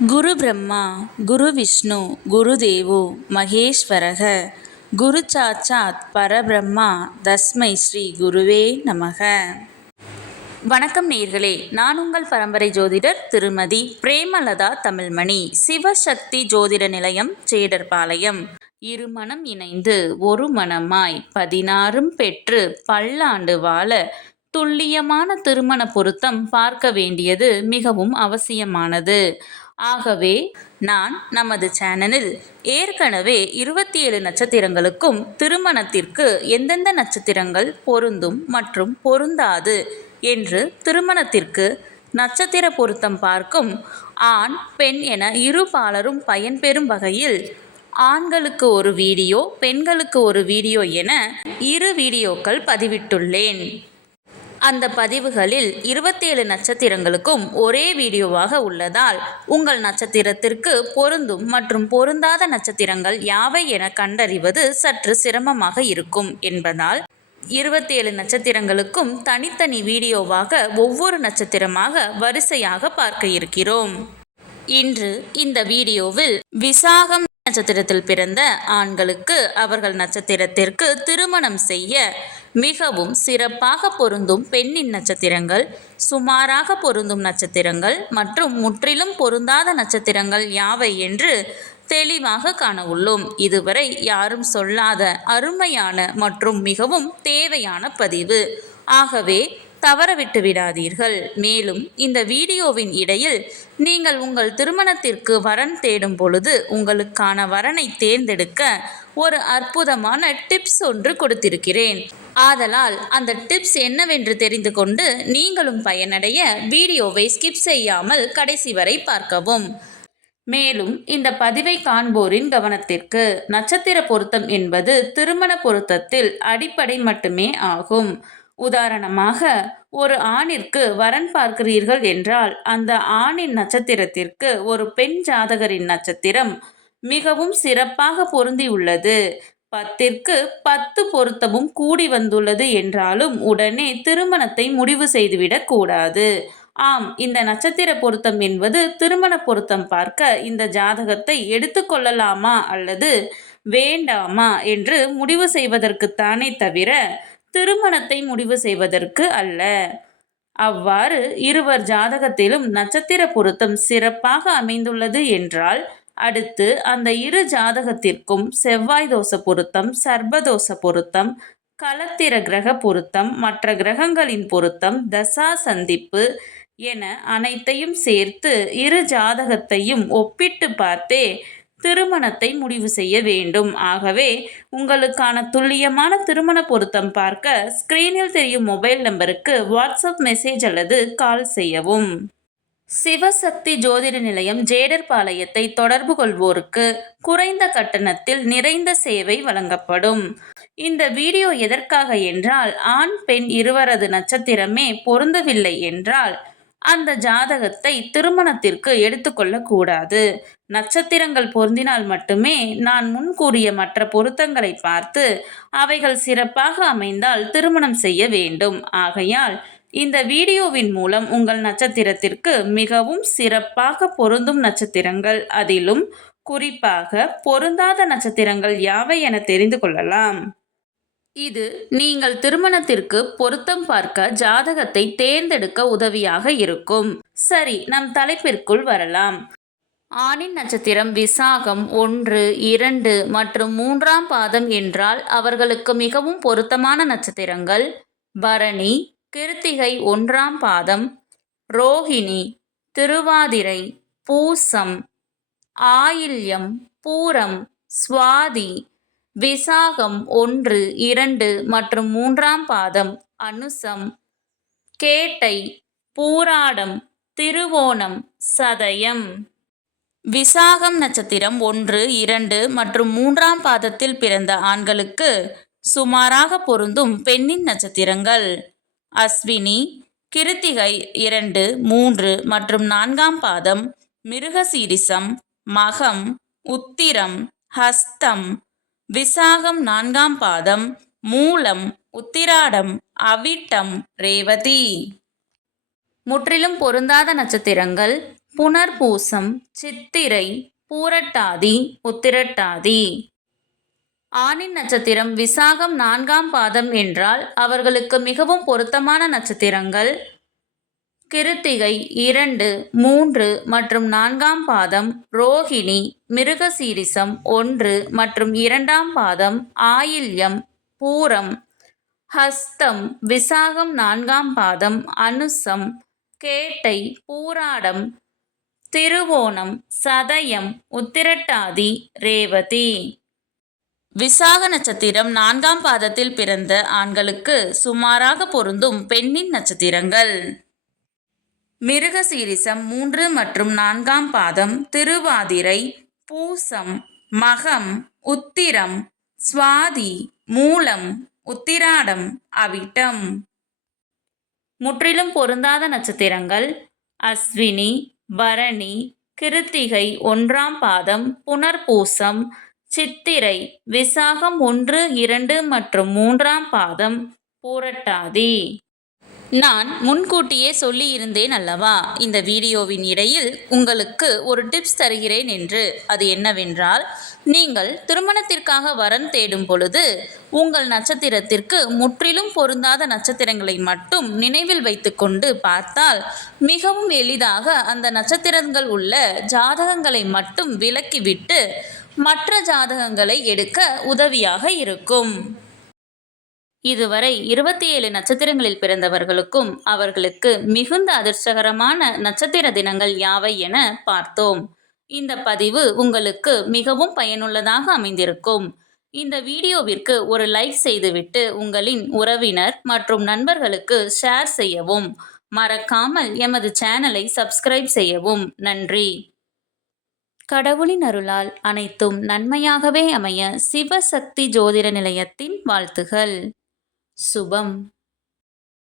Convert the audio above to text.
குரு பிரம்மா குரு விஷ்ணு குரு தேவோ மகேஸ்வரக குரு சாட்சாத் பரபிரம்மா தஸ்மை ஸ்ரீ குருவே நமக. வணக்கம் நேயர்களே, நான் உங்கள் பரம்பரை ஜோதிடர் திருமதி பிரேமலதா தமிழ்மணி. சிவசக்தி ஜோதிட நிலையம், ஜேடர்பாளையம். இருமனம் இணைந்து ஒரு மனமாய் 16 பெற்று பல்லாண்டு வாழ துல்லியமான திருமண பொருத்தம் பார்க்க வேண்டியது மிகவும் அவசியமானது. ஆகவே நான் நமது சேனலில் ஏற்கனவே 27 நட்சத்திரங்களுக்கும் திருமணத்திற்கு எந்தெந்த நட்சத்திரங்கள் பொருந்தும் மற்றும் பொருந்தாது என்று திருமணத்திற்கு நட்சத்திர பொருத்தம் பார்க்கும் ஆண் பெண் என இரு பாலரும் பயன்பெறும் வகையில் ஆண்களுக்கு ஒரு வீடியோ, பெண்களுக்கு ஒரு வீடியோ என 2 வீடியோக்கள் பதிவிட்டுள்ளேன். அந்த பதிவுகளில் 27 நட்சத்திரங்களுக்கும் ஒரே வீடியோவாக உள்ளதால் உங்கள் நட்சத்திரத்திற்கு பொருந்தும் மற்றும் பொருந்தாத நட்சத்திரங்கள் யாவை என கண்டறிவது சற்று சிரமமாக இருக்கும் என்பதால் 27 நட்சத்திரங்களுக்கும் தனித்தனி வீடியோவாக ஒவ்வொரு நட்சத்திரமாக வரிசையாக பார்க்க இருக்கிறோம். இன்று இந்த வீடியோவில் விசாகம் நட்சத்திரத்தில் பிறந்த ஆண்களுக்கு அவர்கள் நட்சத்திரத்திற்கு திருமணம் செய்ய மிகவும் சிறப்பாக பொருந்தும் பெண்ணின் நட்சத்திரங்கள், சுமாராக பொருந்தும் நட்சத்திரங்கள் மற்றும் முற்றிலும் பொருந்தாத நட்சத்திரங்கள் யாவை என்று தெளிவாக காண உள்ளோம். இதுவரை யாரும் சொல்லாத அருமையான மற்றும் மிகவும் தேவையான பதிவு. ஆகவே தவறவிட்டு விடாதீர்கள். மேலும் இந்த வீடியோவின் இடையில் நீங்கள் உங்கள் திருமணத்திற்கு வரன் தேடும் பொழுது உங்களுக்கான வரனை தேர்ந்தெடுக்க ஒரு அற்புதமான டிப்ஸ் ஒன்று கொடுத்திருக்கிறேன். ஆதலால் அந்த டிப்ஸ் என்னவென்று தெரிந்து கொண்டு நீங்களும் பயனடைய வீடியோவை ஸ்கிப் செய்யாமல் கடைசி வரை பார்க்கவும். மேலும் இந்த பதிவை காண்போரின் கவனத்திற்கு, நட்சத்திர பொருத்தம் என்பது திருமண பொருத்தத்தில் அடிப்படை மட்டுமே ஆகும். உதாரணமாக, ஒரு ஆணிற்கு வரன் பார்க்கிறீர்கள் என்றால் அந்த ஆணின் நட்சத்திரத்திற்கு ஒரு பெண் ஜாதகரின் நட்சத்திரம் மிகவும் சிறப்பாக பொருந்தியுள்ளது, 10ற்கு 10 பொருத்தமும் கூடி வந்துள்ளது என்றாலும் உடனே திருமணத்தை முடிவு செய்துவிடக் கூடாது. ஆம், இந்த நட்சத்திர பொருத்தம் என்பது திருமண பொருத்தம் பார்க்க இந்த ஜாதகத்தை எடுத்துக்கொள்ளலாமா அல்லது வேண்டாமா என்று முடிவு செய்வதற்குத்தானே தவிர திருமணத்தை முடிவு செய்வதற்கு அல்ல. அவ்வாறு இருவர் ஜாதகத்திலும் நட்சத்திர பொருத்தம் சிறப்பாக அமைந்துள்ளது என்றால் அடுத்து அந்த இரு ஜாதகத்திற்கும் செவ்வாய் தோஷ பொருத்தம், சர்ப்பதோஷ பொருத்தம், களத்திர கிரக பொருத்தம், மற்ற கிரகங்களின் பொருத்தம், தசா சந்திப்பு என அனைத்தையும் சேர்த்து இரு ஜாதகத்தையும் ஒப்பிட்டு பார்த்தே திருமணத்தை முடிவு செய்ய வேண்டும். ஆகவே உங்களுக்கான துல்லியமான திருமண பொருத்தம் பார்க்க ஸ்கிரீனில் தெரியும் மொபைல் நம்பருக்கு வாட்ஸ்அப் மெசேஜ் அல்லது கால் செய்யவும். சிவசக்தி ஜோதிட நிலையம், ஜேடர்பாளையத்தை தொடர்பு கொள்வோருக்கு குறைந்த கட்டணத்தில் நிறைந்த சேவை வழங்கப்படும். இந்த வீடியோ எதற்காக என்றால், ஆண் பெண் இருவரது நட்சத்திரமே பொருந்தவில்லை என்றால் அந்த ஜாதகத்தை திருமணத்திற்கு எடுத்துக்கொள்ளக்கூடாது. நட்சத்திரங்கள் பொருந்தினால் மட்டுமே நான் முன் கூறிய மற்ற பொருத்தங்களை பார்த்து அவைகள் சிறப்பாக அமைந்தால் திருமணம் செய்ய வேண்டும். ஆகையால் இந்த வீடியோவின் மூலம் உங்கள் நட்சத்திரத்திற்கு மிகவும் சிறப்பாக பொருந்தும் நட்சத்திரங்கள், அதிலும் குறிப்பாக பொருந்தாத நட்சத்திரங்கள் யாவை என தெரிந்து கொள்ளலாம். இது நீங்கள் திருமணத்திற்கு பொருத்தம் பார்க்க ஜாதகத்தை தேர்ந்தெடுக்க உதவியாக இருக்கும். சரி, நம் தலைப்பிற்குள் வரலாம். ஆணின் நட்சத்திரம் விசாகம் 1, 2 மற்றும் 3ஆம் பாதம் என்றால் அவர்களுக்கு மிகவும் பொருத்தமான நட்சத்திரங்கள் பரணி, கிருத்திகை 1ஆம் பாதம், ரோஹிணி, திருவாதிரை, பூசம், ஆயில்யம், பூரம், சுவாதி, விசாகம் 1, 2 மற்றும் 3ஆம் பாதம், அனுசம், கேட்டை, பூராடம், திருவோணம், சதயம். விசாகம் நட்சத்திரம் 1, 2 மற்றும் 3ஆம் பாதத்தில் பிறந்த ஆண்களுக்கு சுமாராக பொருந்தும் பெண்ணின் நட்சத்திரங்கள் அஸ்வினி, கிருத்திகை 2, 3 மற்றும் 4ஆம் பாதம், மிருகசீரிசம், மகம், உத்திரம், ஹஸ்தம், விசாகம் 4ஆம் பாதம், மூலம், உத்திராடம், அவிட்டம், ரேவதி. முற்றிலும் பொருந்தாத நட்சத்திரங்கள் புனர்பூசம், சித்திரை, பூரட்டாதி, உத்திரட்டாதி. ஆணின் நட்சத்திரம் விசாகம் 4ஆம் பாதம் என்றால் அவர்களுக்கு மிகவும் பொருத்தமான நட்சத்திரங்கள் கிருத்திகை 2, 3 மற்றும் 4ஆம் பாதம், ரோகிணி, மிருகசீரிசம் 1 மற்றும் 2ஆம் பாதம், ஆயில்யம், பூரம், ஹஸ்தம், விசாகம் 4ஆம் பாதம், அனுசம், கேட்டை, பூராடம், திருவோணம், சதயம், உத்திரட்டாதி, ரேவதி. விசாக நட்சத்திரம் 4ஆம் பாதத்தில் பிறந்த ஆண்களுக்கு சுமாராக பொருந்தும் பெண்ணின் நட்சத்திரங்கள் மிருகசீரிசம் 3 மற்றும் 4ஆம் பாதம், திருவாதிரை, பூசம், மகம், உத்திரம், சுவாதி, மூலம், உத்திராடம், அவிட்டம். முற்றிலும் பொருந்தாத நட்சத்திரங்கள் அஸ்வினி, பரணி, கிருத்திகை 1ஆம் பாதம், புனர்பூசம், சித்திரை, விசாகம் 1, 2 மற்றும் 3ஆம் பாதம், பூரட்டாதி. நான் முன்கூட்டியே சொல்லியிருந்தேன் அல்லவா, இந்த வீடியோவின் இடையில் உங்களுக்கு ஒரு டிப்ஸ் தருகிறேன் என்று. அது என்னவென்றால், நீங்கள் திருமணத்திற்காக வரன் தேடும் பொழுது உங்கள் நட்சத்திரத்திற்கு முற்றிலும் பொருந்தாத நட்சத்திரங்களை மட்டும் நினைவில் வைத்துக்கொண்டு பார்த்தால் மிகவும் எளிதாக அந்த நட்சத்திரங்கள் உள்ள ஜாதகங்களை மட்டும் விலக்கிவிட்டு மற்ற ஜாதகங்களை எடுக்க உதவியாக இருக்கும். இதுவரை 27 நட்சத்திரங்களில் பிறந்தவர்களுக்கும் அவர்களுக்கு மிகுந்த அதிர்ஷ்டகரமான நட்சத்திர தினங்கள் யாவை என பார்த்தோம். இந்த பதிவு உங்களுக்கு மிகவும் பயனுள்ளதாக அமைந்திருக்கும். இந்த வீடியோவிற்கு ஒரு லைக் செய்துவிட்டு உங்களின் உறவினர் மற்றும் நண்பர்களுக்கு ஷேர் செய்யவும். மறக்காமல் எமது சேனலை சப்ஸ்கிரைப் செய்யவும். நன்றி. கடவுளின் அருளால் அனைத்தும் நன்மையாகவே அமைய சிவசக்தி ஜோதிட நிலையத்தின் வாழ்த்துகள். சுபம்.